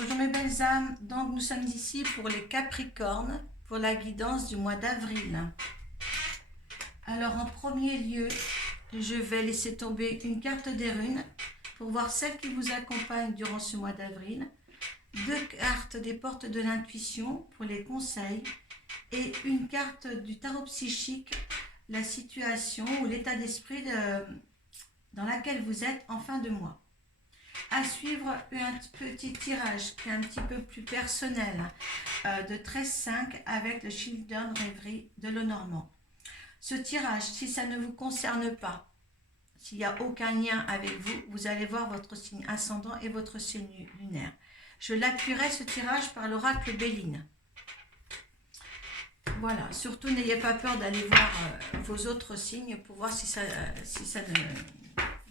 Bonjour mes belles âmes, donc nous sommes ici pour les Capricornes, pour la guidance du mois d'avril. Alors en premier lieu, je vais laisser tomber une carte des runes pour voir celle qui vous accompagne durant ce mois d'avril. Deux cartes des portes de l'intuition pour les conseils et une carte du tarot psychique, la situation ou l'état d'esprit dans laquelle vous êtes en fin de mois. À suivre un petit tirage qui est un petit peu plus personnel de 13-5 avec le Children Rêverie de Lenormand. Ce tirage, si ça ne vous concerne pas, s'il n'y a aucun lien avec vous, vous allez voir votre signe ascendant et votre signe lunaire. Je l'appuierai ce tirage par l'oracle Béline. Voilà, surtout n'ayez pas peur d'aller voir vos autres signes pour voir si ça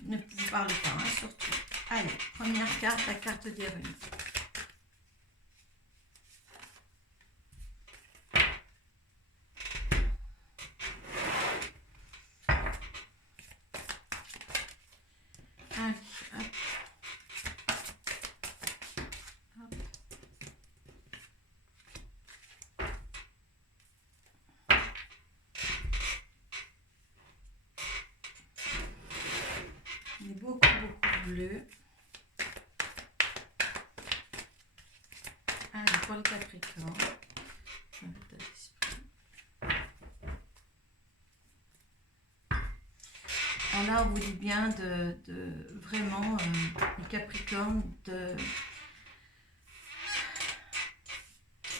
ne vous parle pas, hein, surtout. Allez, première carte, la carte des runes. Allez, hop. Hop. Il est beaucoup bleu. Allez, pour le Capricorne. Alors là, on vous dit bien vraiment, le Capricorne, il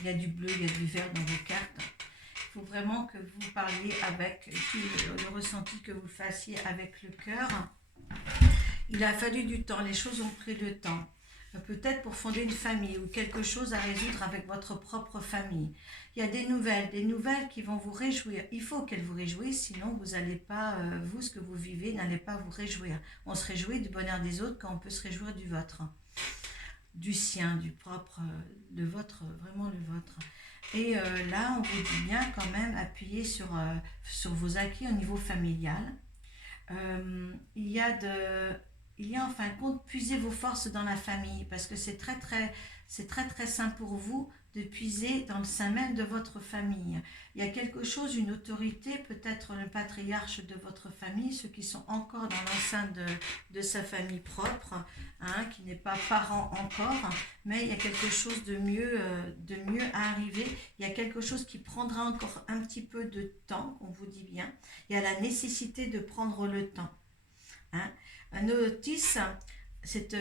y a du bleu, il y a du vert dans vos cartes. Il faut vraiment que vous parliez avec le ressenti, que vous fassiez avec le cœur. Il a fallu du temps, les choses ont pris le temps. Peut-être pour fonder une famille ou quelque chose à résoudre avec votre propre famille. Il y a des nouvelles qui vont vous réjouir. Il faut qu'elles vous réjouissent, sinon vous n'allez pas, vous, ce que vous vivez, n'allez pas vous réjouir. On se réjouit du bonheur des autres quand on peut se réjouir du vôtre, du sien, du propre, le vôtre, vraiment le vôtre. Et là, on vous dit bien quand même appuyer sur vos acquis au niveau familial. Il y a en fin de compte puiser vos forces dans la famille parce que c'est très sain pour vous de puiser dans le sein même de votre famille. Il y a quelque chose, une autorité, peut-être le patriarche de votre famille, ceux qui sont encore dans l'enceinte de sa famille propre, hein, qui n'est pas parent encore, mais il y a quelque chose de mieux à arriver. Il y a quelque chose qui prendra encore un petit peu de temps, on vous dit bien. Il y a la nécessité de prendre le temps. Hein. Notice, cette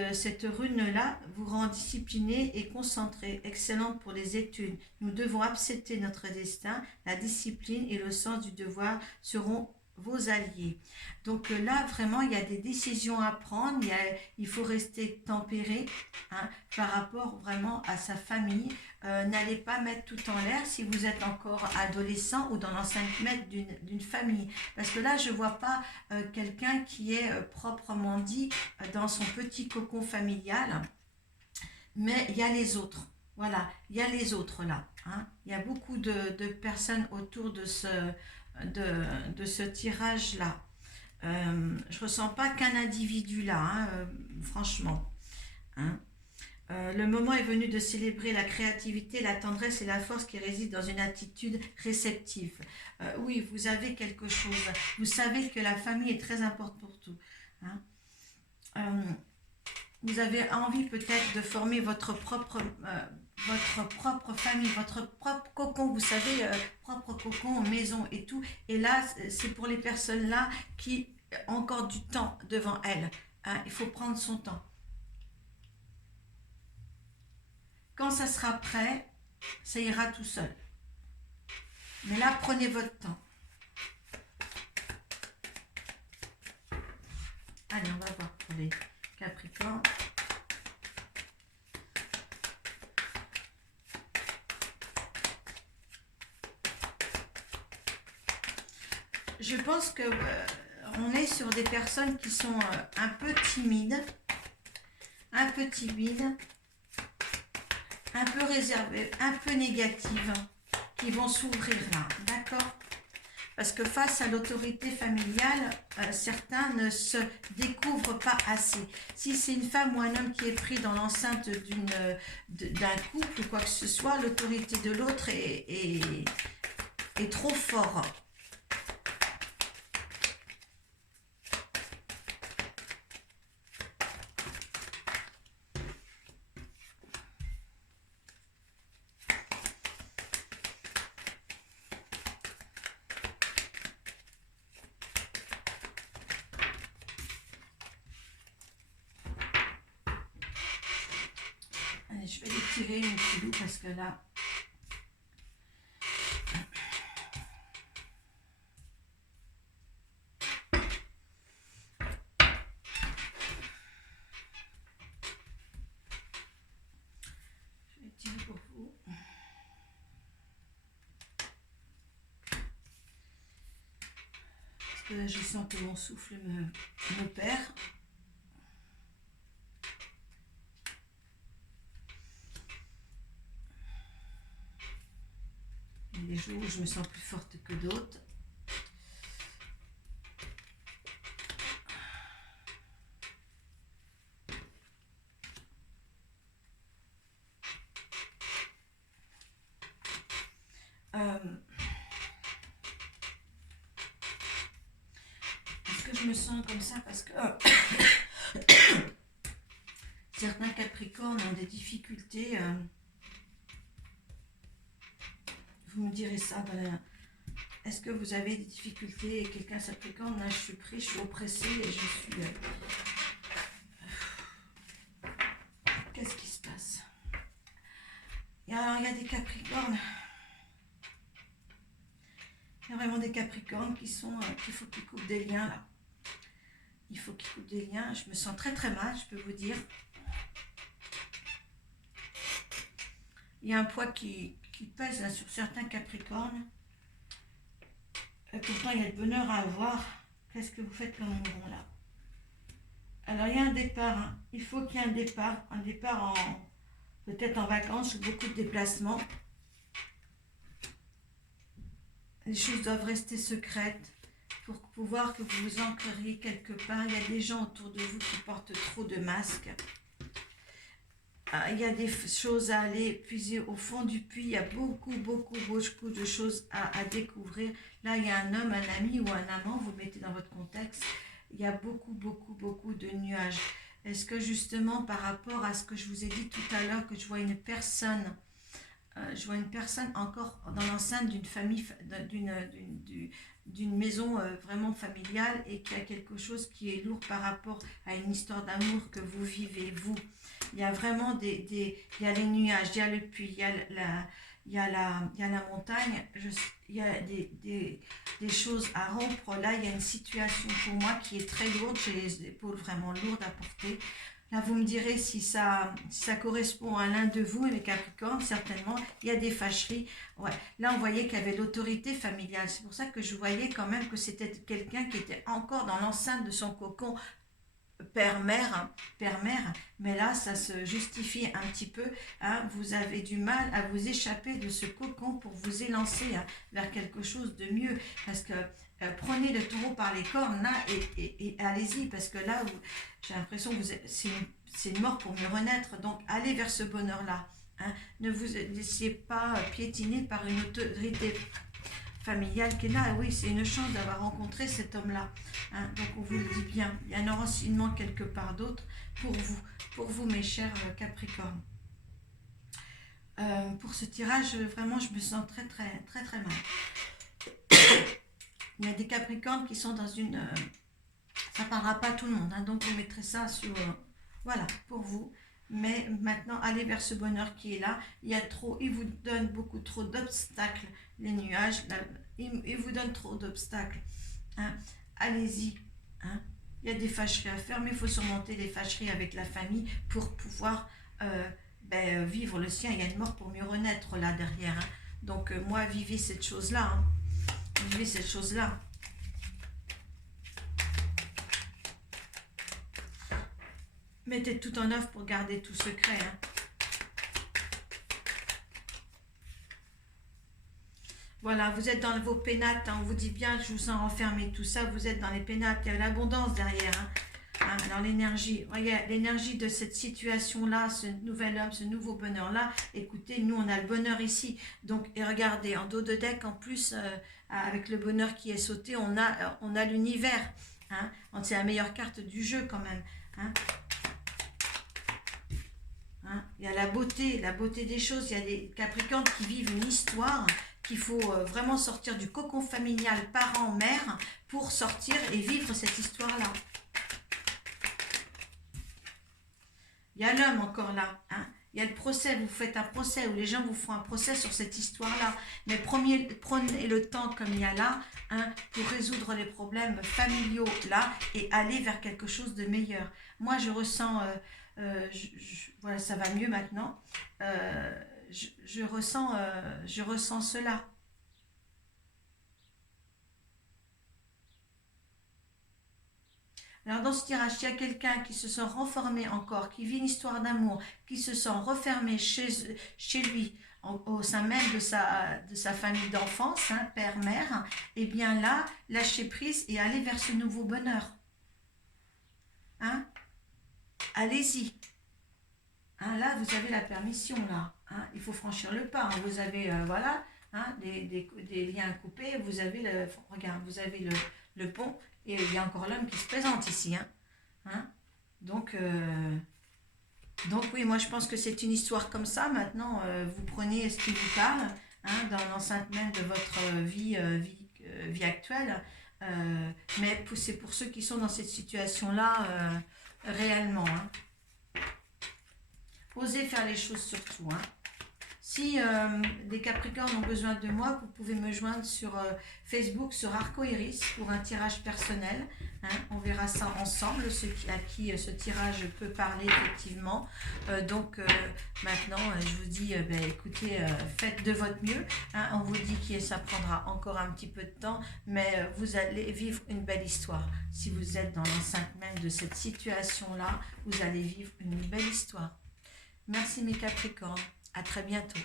rune-là vous rend discipliné et concentré, excellente pour les études. Nous devons accepter notre destin, la discipline et le sens du devoir seront vos alliés. Donc là, vraiment, il y a des décisions à prendre, il faut rester tempéré, hein, par rapport vraiment à sa famille. N'allez pas mettre tout en l'air si vous êtes encore adolescent ou dans l'enceinte d'une famille. Parce que là, je ne vois pas quelqu'un qui est proprement dit dans son petit cocon familial, mais il y a les autres. Voilà, il y a les autres là. Hein. Il y a beaucoup de personnes autour de ce tirage-là. Je ne ressens pas qu'un individu là, hein, franchement. Hein. Le moment est venu de célébrer la créativité, la tendresse et la force qui résident dans une attitude réceptive. Oui, vous avez quelque chose. Vous savez que la famille est très importante pour tout. Hein. Vous avez envie peut-être de former votre propre famille, votre propre cocon, vous savez, propre cocon, maison et tout. Et là, c'est pour les personnes-là qui ont encore du temps devant elles. Hein, il faut prendre son temps. Quand ça sera prêt, ça ira tout seul. Mais là, prenez votre temps. Allez, on va voir pour les Capricornes. Je pense que on est sur des personnes qui sont un peu timides, un peu réservées, un peu négatives, qui vont s'ouvrir là, d'accord? Parce que face à l'autorité familiale, certains ne se découvrent pas assez. Si c'est une femme ou un homme qui est pris dans l'enceinte d'un couple ou quoi que ce soit, l'autorité de l'autre est trop fort. Allez, je vais les tirer mes petits loups parce que là... Je vais tirer pour vous. Parce que là, je sens que mon souffle me perd. Il y a des jours où je me sens plus forte que d'autres. Est-ce que je me sens comme ça parce que certains Capricornes ont des difficultés. Vous me direz ça. Voilà. Est-ce que vous avez des difficultés? Quelqu'un Capricorne, là je suis pris, je suis oppressée et je suis... Qu'est-ce qui se passe? Et alors il y a des Capricornes. Il y a vraiment des Capricornes qui sont... qu'il faut qu'ils coupent des liens là. Il faut qu'ils coupent des liens. Je me sens très très mal, je peux vous dire. Il y a un poids qui pèse là, sur certains Capricornes. Et pourtant, il y a le bonheur à avoir. Qu'est-ce que vous faites comme mouvement là? Alors, il y a un départ. Hein. Il faut qu'il y ait un départ. Un départ peut-être en vacances ou beaucoup de déplacements. Les choses doivent rester secrètes pour pouvoir que vous vous ancreriez quelque part. Il y a des gens autour de vous qui portent trop de masques. Il y a des choses à aller puiser au fond du puits. Il y a beaucoup de choses à découvrir. Là, il y a un homme, un ami ou un amant, vous le mettez dans votre contexte. Il y a beaucoup de nuages. Est-ce que justement, par rapport à ce que je vous ai dit tout à l'heure, que je vois une personne encore dans l'enceinte d'une famille, d'une maison vraiment familiale et qui a quelque chose qui est lourd par rapport à une histoire d'amour que vous vivez, vous. Il y a vraiment il y a les nuages, il y a le puits, il y a la montagne, il y a des choses à rompre. Là, il y a une situation pour moi qui est très lourde, j'ai les épaules vraiment lourdes à porter. Là, vous me direz si ça correspond à l'un de vous, les Capricornes, certainement. Il y a des fâcheries. Ouais. Là, on voyait qu'il y avait l'autorité familiale. C'est pour ça que je voyais quand même que c'était quelqu'un qui était encore dans l'enceinte de son cocon père-mère. Mais là, ça se justifie un petit peu. Hein. Vous avez du mal à vous échapper de ce cocon pour vous élancer vers quelque chose de mieux. Parce que prenez le taureau par les cornes là et allez-y, parce que là j'ai l'impression que c'est une mort pour mieux renaître, donc allez vers ce bonheur là, hein. Ne vous laissez pas piétiner par une autorité familiale qui est là. Oui, c'est une chance d'avoir rencontré cet homme là, hein. Donc on vous le dit bien, il y a un enracinement quelque part d'autre pour vous mes chers Capricornes. Pour ce tirage, vraiment je me sens très mal. Il y a des Capricornes qui sont dans une... ça ne parlera pas à tout le monde, hein, donc vous mettrez ça sur... voilà, pour vous. Mais maintenant, allez vers ce bonheur qui est là. Il vous donne beaucoup trop d'obstacles, les nuages. Il vous donne trop d'obstacles. Hein. Allez-y. Hein. Il y a des fâcheries à faire, mais il faut surmonter les fâcheries avec la famille pour pouvoir vivre le sien. Il y a une mort pour mieux renaître là derrière. Hein. Donc moi, vivez cette chose-là. Hein. Vivez cette chose-là. Mettez tout en œuvre pour garder tout secret. Hein. Voilà, vous êtes dans vos pénates, hein, on vous dit bien, je vous sens enfermé, tout ça, vous êtes dans les pénates, il y a l'abondance derrière. Hein. Hein, alors l'énergie, regarde, l'énergie de cette situation-là, ce nouvel homme, ce nouveau bonheur-là, écoutez, nous on a le bonheur ici. Donc, et regardez, en dos de deck, en plus, avec le bonheur qui est sauté, on a l'univers. Hein. C'est la meilleure carte du jeu quand même. Hein. Hein. Il y a la beauté des choses, il y a des Capricornes qui vivent une histoire, qu'il faut vraiment sortir du cocon familial parent-mère pour sortir et vivre cette histoire-là. Il y a l'homme encore là. Hein. Il y a le procès, vous faites un procès, ou les gens vous font un procès sur cette histoire-là. Mais prenez le temps comme il y a là, hein, pour résoudre les problèmes familiaux là, et aller vers quelque chose de meilleur. Moi, je ressens, voilà, ça va mieux maintenant. Je ressens cela. Alors dans ce tirage, il y a quelqu'un qui se sent renfermé encore, qui vit une histoire d'amour, qui se sent refermé chez lui, au sein même de sa famille d'enfance, hein, père, mère, et bien là, lâcher prise et aller vers ce nouveau bonheur. Hein? Allez-y. Hein, là, vous avez la permission, là. Hein? Il faut franchir le pas. Hein. Vous avez, voilà, hein, des liens coupés. Vous avez regarde, vous avez le pont. Et il y a encore l'homme qui se présente ici. Hein. Hein? Donc oui, moi je pense que c'est une histoire comme ça. Maintenant, vous prenez ce qui vous parle, hein, dans l'enceinte même de votre vie actuelle. Mais c'est pour ceux qui sont dans cette situation-là réellement. Hein. Osez faire les choses surtout. Hein. Si des Capricornes ont besoin de moi, vous pouvez me joindre sur Facebook, sur Arco Iris, pour un tirage personnel. Hein. On verra ça ensemble, à qui ce tirage peut parler effectivement. Donc maintenant, je vous dis, écoutez, faites de votre mieux. Hein. On vous dit que ça prendra encore un petit peu de temps, mais vous allez vivre une belle histoire. Si vous êtes dans l'enceinte même de cette situation-là, vous allez vivre une belle histoire. Merci mes Capricornes. À très bientôt.